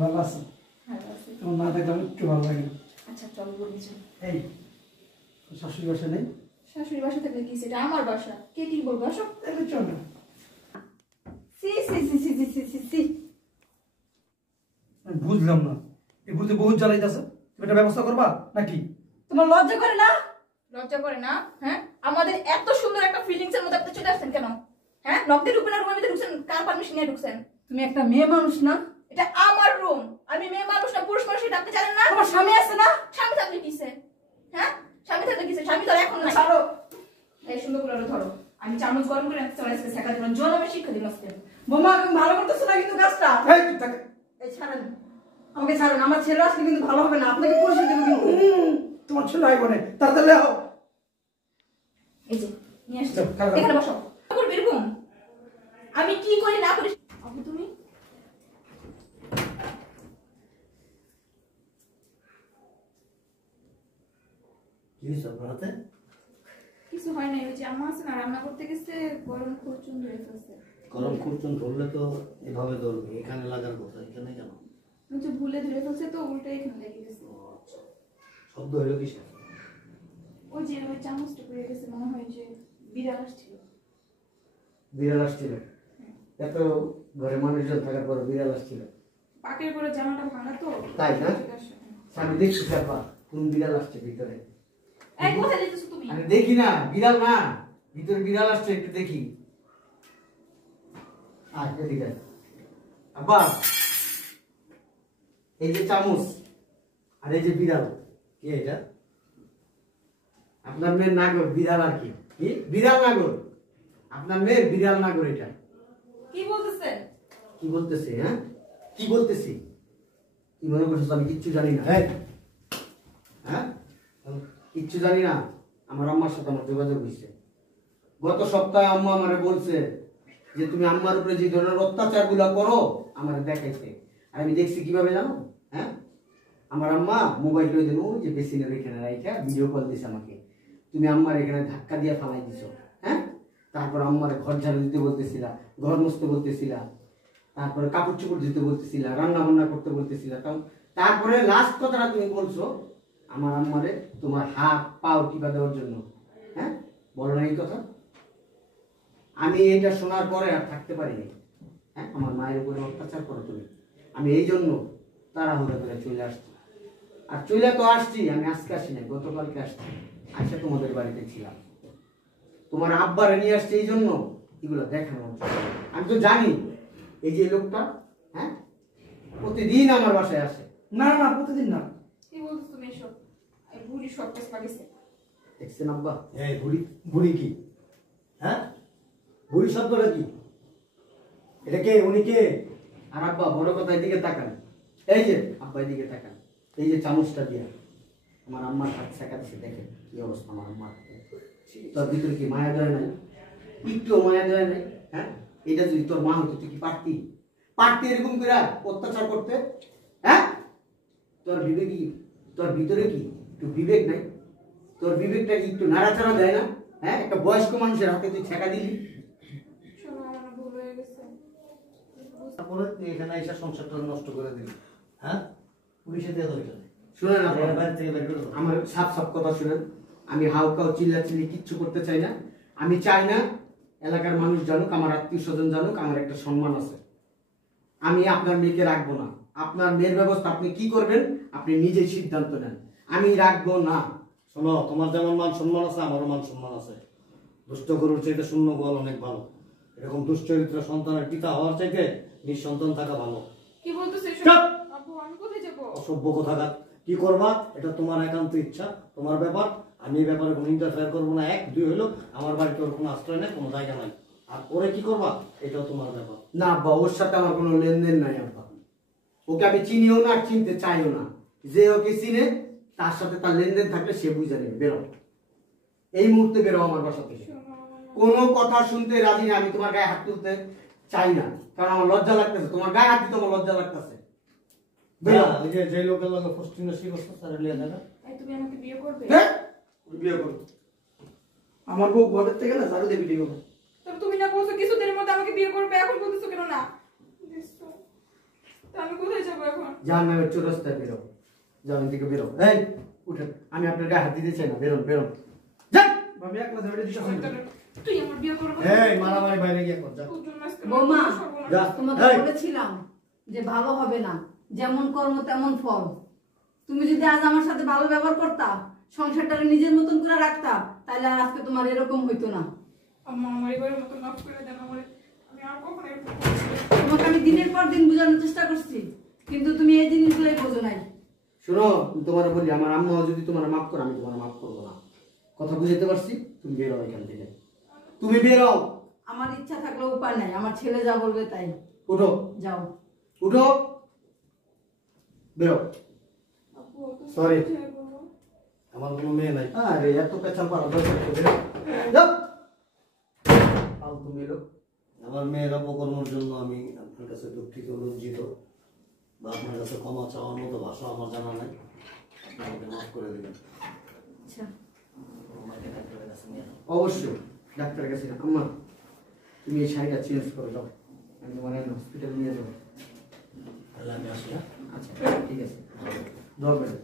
ভালো আছো? তোমার না দেখলাম একটু ভালো লাগে না। আচ্ছা চলো বলছি। এই শাশুড়ি বাসা নেই? শাশুড়ি বাসা থাকলে কি সেটা আমার বাসা, কে কি বলবো? আসো। তাহলে চল না। সি সি সি সি সি সি সি। আমি বুঝলাম না, এই বুঝতে বহুত জ্বালাইতেছে। তুমি একটা ব্যবস্থা করবা নাকি? তোমার লজ্জা করে না? লজ্জা করে না? হ্যাঁ, আমাদের এত সুন্দর একটা ফিলিংস এর মধ্যে আপনি চলে আসছেন কেন? হ্যাঁ, নকতে ঢুকবেন আর রুমের ভিতরে ঢুকছেন, কার পারমিশন নিয়ে ঢুকছেন? তুমি একটা মেয়ে মানুষ না? এটা আমার রুম, আমি মেয়ে মানুষ না পুরুষ মানুষ, এটা আপনি জানেন না? তোমার স্বামী আছে না? স্বামী থাকলে কিসে? হ্যাঁ, স্বামী থাকলে কিসে? স্বামী তো এখন নাই। ছাড়ো। এই সুন্দর করে ধরো, আমি চামচ গরম করে আনতে চলে আসছে শেখা দিব, জোর আমি শিক্ষা দিব আজকে। বোমা তুমি ভালো করতেছো না কিন্তু কাজটা। এই চুপ থাক। এই ছাড়েন, আমাকে ছাড়েন, আমার ছেলে আসলে কিন্তু ভালো হবে না, আপনাকে পুরস্কার দেবো কিন্তু। তোমার ছেলে আইব না, তাড়াতাড়ি আও। এই যে নিয়ে আসছি, যাও, খারাপ। এখানে বসো। করবে এরকম আমি কি করি না করি আপু তুমি? কি হয়েছে আপনার হাতে? কিছু হয় না, ওই যে আম্মা আছে না, রান্না করতে গেছে, গরম খুরচুন ধরে ফেলছে। গরম খুরচুন ধরলে তো এভাবে ধরবে, এখানে লাগার কথা, এখানে কেন? ওই যে ভুলে ধরে ফেলছে তো উল্টে এখানে লেগে গেছে। শব্দ হইলো কিসের? ওই যে ওই চামচটা পড়ে গেছে, মনে হয় যে বিড়াল আসছিল। বিড়াল আসছিল? এত ঘরে মানুষজন থাকার পর বিড়াল আসছিল? পাকের করে জামাটা ভাঙা তো তাই না? ঠিক আছে। আমি দেখছি ব্যাপার, কোন বিড়াল আসছে ভিতরে। এই কোথায় যেতেছো তুমি? আমি দেখি না, বিড়াল না, ভিতরে বিড়াল আসছে, একটু দেখি। আচ্ছা ঠিক আছে। আব্বা, এই যে চামচ আর এই যে বিড়াল, কি এটা? আপনার মেয়ের নাগর, বিড়াল আর কি? কি বিড়াল নাগর? আপনার মেয়ের বিড়াল নাগর এটা। কি বলতেছেন? কি বলতেছে? হ্যাঁ, কি বলতেছি? কি মনে করছিস আমি কিচ্ছু জানি না? হ্যাঁ, কিচ্ছু জানি না। আমার আম্মার সাথে আমার যোগাযোগ হয়েছে। গত সপ্তাহে আম্মা আমারে বলছে যে তুমি আম্মার উপরে যে ধরনের অত্যাচার গুলা করো আমার দেখাইছে। আর আমি দেখছি কিভাবে জানো? হ্যাঁ, আমার আম্মা মোবাইল লই দেন, ওই যে বেসিনের এখানে রাইখা ভিডিও কল দিছে আমাকে। তুমি আম্মার এখানে ধাক্কা দিয়ে ফালাই দিছো। হ্যাঁ, তারপর আম্মারে ঘর ঝাড়ু দিতে বলতেছিলা, ঘর মুছতে বলতেছিলা, তারপরে কাপড় চোপড় দিতে বলতেছিলা, রান্না বান্না করতে বলতেছিলা। তারপরে লাস্ট কথাটা তুমি বলছো আমার আম্মারে তোমার হাত পাও টিপা দেওয়ার জন্য। হ্যাঁ, বলো না এই কথা? আমি এটা শোনার পরে আর থাকতে পারিনি। হ্যাঁ, আমার মায়ের উপরে অত্যাচার করো তুমি। আমি এই জন্য তাড়াহুড়ো করে চলে আসছি। আর চলে তো আসছি, আমি আজকে আসি নাই, গতকালকে আসছি। আজকে তোমাদের বাড়িতে ছিলাম। তোমার আব্বারে নিয়ে আসছে এই জন্য এগুলো দেখানো হচ্ছে। আমি তো জানি এই যে লোকটা, হ্যাঁ, প্রতিদিন আমার বাসায় আসে। না না, প্রতিদিন না। কি বলছো তুমি এসব? এই বুড়ি সব কেস লাগিছে। দেখছেন আব্বা? এই বুড়ি, বুড়ি কি? হ্যাঁ, বুড়ি শব্দটা কি? এটা কে? উনি কে? আর আব্বা বড় কথা, এদিকে তাকান। এই যে আব্বা এদিকে তাকান, এই যে চামচটা দিয়া আমার আম্মার হাত শেখা দিচ্ছে, দেখেন কি অবস্থা আমার আম্মার। তোর ভিতরে কি মায়া দেয় নাই? একটু মায়া দেয় নাই? হ্যাঁ, এটা যদি তোর মা হতো তুই কি পারতি? পারতি এরকম করে অত্যাচার করতে? হ্যাঁ, তোর বিবেক কি, তোর ভিতরে কি একটু বিবেক নাই? তোর বিবেকটা কি একটু নাড়াচাড়া দেয় না? হ্যাঁ, একটা বয়স্ক মানুষের হাতে তুই ছেঁকা দিলি। শোনো, আমার ভুল হয়ে গেছে। তারপরে তুই এখানে এসে সংসারটা নষ্ট করে দিলি। হ্যাঁ, পুলিশে দিয়ে দাও এখানে। শুনেন না, বাইরে থেকে বের করে দাও। আমার সাপ সাপ কথা শুনেন। আমি হাউকাও চিল্লাচিল্লি কিচ্ছু করতে চাই না। আমি চাই না এলাকার মানুষ জানুক, আমার আত্মীয় স্বজন জানুক আমার একটা সম্মান আছে। আমি আপনার মেয়েকে রাখবো না। আপনার মেয়ের ব্যবস্থা আপনি কি করবেন আপনি নিজেই সিদ্ধান্ত নেন। আমি রাখবো না। শোনো, তোমার যেমন মান সম্মান আছে আমারও মান সম্মান আছে। দুষ্ট গরুর চাইতে শূন্য গোয়াল অনেক ভালো। এরকম দুশ্চরিত্র সন্তানের পিতা হওয়ার চাইতে নিঃসন্তান থাকা ভালো। কি বলতেছ এসব? চুপ! আপু আমি কোথায় যাব? অসভ্য কোথাকার। কি করবা এটা তোমার একান্ত ইচ্ছা, তোমার ব্যাপার। আমি এই ব্যাপারে কোনো ইন্টারফেয়ার করবো না। এক দুই হইলো আমার বাড়িতে ওর কোনো আশ্রয় নেই, কোনো জায়গা নাই। আর ওরে কি করবা এটাও তোমার ব্যাপার। না আব্বা, ওর সাথে আমার কোনো লেনদেন নাই আব্বা। ওকে আমি চিনিও না, চিনতে চাইও না। যে ওকে চিনে তার সাথে তার লেনদেন থাকলে সে বুঝে নেবে। বেরো, এই মুহূর্তে বেরো আমার বাসা থেকে। কোনো কথা শুনতে রাজি না। আমি তোমার গায়ে হাত তুলতে চাই না, কারণ আমার লজ্জা লাগতেছে। তোমার গায়ে হাত দিতে আমার লজ্জা লাগতেছে। ওই যে লোকের লগে পোস্টিং নসি করছো তার লিয়ে দেখা। এই তুমি আমাকে বিয়ে করবে? বিয়ে করো। আমার বউ ঘরের থেকে না ঝাড়ু দিয়ে বিয়ে করো। তবে তুমি না বলছো কিছুদিনের মধ্যে আমাকে বিয়ে করবে, এখন বলতেছো কেন না? তা আমি কোথায় যাবো এখন? জাহান্নামের চৌরাস্তায় বেরো, যাও এখান থেকে বেরো। এই উঠেন, আমি আপনার গায়ে হাত দিতে চাই না, বেরোন বেরোন যান। ভাবি একলা যাবে এটা দিশা শুনবে। তুই আমার বিয়ে করবি? এই মারামারি বাইরে গিয়ে কর যা। তোর জন্য আজকে বৌমা, আমার সর্বনাশ। যা। তোমাকে এই। বলেছিলাম যে ভালো হবে না, যেমন কর্ম তেমন ফল। তুমি যদি আজ আমার সাথে ভালো ব্যবহার করতা, সংসারটাকে নিজের মতন করে রাখতা, তাহলে আর আজকে তোমার এরকম হইতো না। আম্মা আমার এবারের মতো মাফ করে দেন আমারে। আমি আর কখনো এরকম করছি না। তোমাকে আমি দিনের পর দিন বোঝানোর চেষ্টা করছি, কিন্তু তুমি এই জিনিসগুলোই বোঝো নাই। শোনো, আমি তোমার বলি, আমার আম্মা যদি তোমার মাফ করে, আমি তোমার মাফ করবো না। কথা বুঝতে পারছি? তুমি বেরো এখান থেকে, তুমি বেরো। আমার ইচ্ছা থাকলেও উপায় নাই, আমার ছেলে যা বলবে তাই। উঠো যাও। উঠো, বেরো। আপু, তো Sorry. কোথায় বলবো? আমার কোনো মেয়ে নাই। আরে এত পেছাল পাড়া দরকার নেই, বেরো। যাও। ফালতু মেয়ে লোক। আমার মেয়ের অপকর্মের জন্য আমি আপনার কাছে দুঃখিত, লজ্জিত, বা আপনার কাছে ক্ষমা চাওয়ার মতো ভাষা আমার জানা নাই। আপনি আমাকে মাফ করে দিবেন। আচ্ছা, আমাকে ডাক্তারের কাছে নিয়ে যান। অবশ্যই ডাক্তারের কাছে না। আম্মা, তুমি এই শাড়িটা চেঞ্জ করে দাও, আমি তোমার হসপিটালে নিয়ে যাবো। তাহলে আমি আসি, হ্যাঁ? আচ্ছা ঠিক আছে, দোয়া করে